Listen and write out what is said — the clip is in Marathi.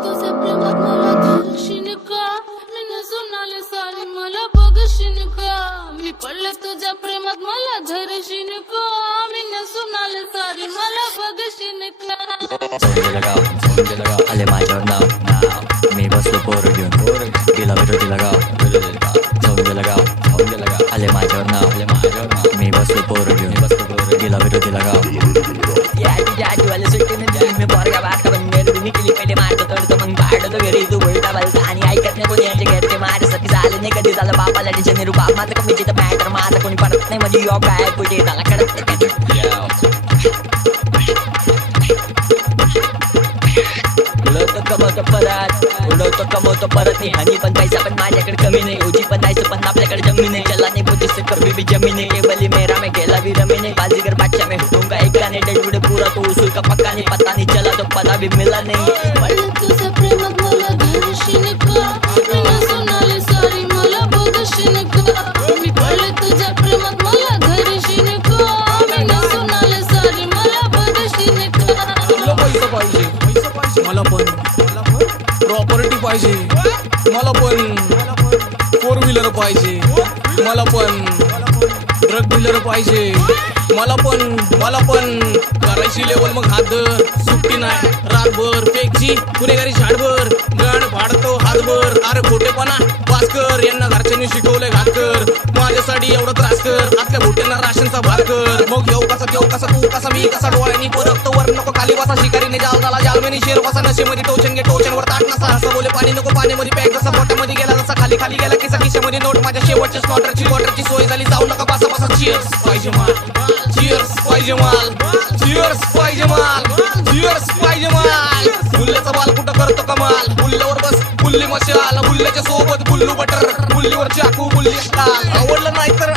तुझ्या प्रेमात मला धरशील का मी नसून आले सारी मला बघशील का मी पडले तुझ्या प्रेमात मला धरशील का मी नसून आले सारी मला बघशील का सोंगे लगाव आले माझ्यावर नाव मी बसलो पोरं घेऊन तिला विरोधी लगाव सोंगे लगाव आले माझ्यावर नाव मी बसलो पोरं घेऊन तिला विरोधी लगाव आजूबाजूला सुट्टी मी पोरगा बारका पण मी केली पहिले मारतो तोडतो मग पाडतो घरी तू बोलता बोलता आणि ऐकत नाही कोणी याचे घरचे माझ्यासाठी झालं नाही कधी झालं बापाला टेन्शन नाही रुपा माझं कमीची तर मॅटर माझं कोणी परत नाही म्हणजे योग काय कुठे त्याला कळत नाही कधी उडवतो कमवतो परत नाही आणि पण पैसा पण माझ्याकडे कमी नाही ओजी पण नाही पण आपल्याकडे जमीन नाही चला नाही पोचीस कभी भी जमीन है ये बली मेरा में खेला भी रमी नहीं बाजीगर बादशाह में हुकूंगा एक गाने डेड पूरा तो उसूल का पक्का नहीं पता नहीं चला तो पता भी मिला नहीं पडले तुझ्या प्रेमात मला धरशील का मी नसून आले सारी मला बघशील का मी पडले तुझ्या प्रेमात मला धरशील का मी नसून आले सारी मला बघशील का पैसा पाहिजे मला पण प्रॉपर्टी पाहिजे मला पण फोर व्हीलर पाहिजे मला पण ड्रग डीलर पाहिजे मला पण करायची लेवल मग हात सुट्टी नाही रातभर फेकची गुन्हेगारी झाडभर गण फाडतो हातभर अरे खोटेपणा भास्कर यांना घरच्यांनी शिकवलंय घातकर माझ्यासाठी एवढं त्रास कर आतल्या भोट्यांना राशनचा भार कर मग येऊ कसा तू कसा मी कसा डोळ्यांनी परत वर नको खाली बसा शिकारीने जाल झाला जालमेनी शेर बसा नशेमध्ये टोचन वर ताट नसा असं बोले पाणी नको पाणीमध्ये पॅक जसा पोटामध्ये गेला जसा खाली गेला किसा खिशामध्ये नोट माझ्या शेवटच्या स्लॉटरची सोय झाली जाऊ नका बसा चिअर्स पाहिजे माल चिअर्स पाहिजे माल चिअर्स पाहिजे माल चिअर्स पाहिजे माल बुल्ल्याचा बाल कुठं करतो कमाल बुल्ल्यावर बस बुल्ली मशाल बुल्ल्याच्या सोबत बुल्लू बटर बुल्लीवर चाकू बुल्ली आवडलं नाही तर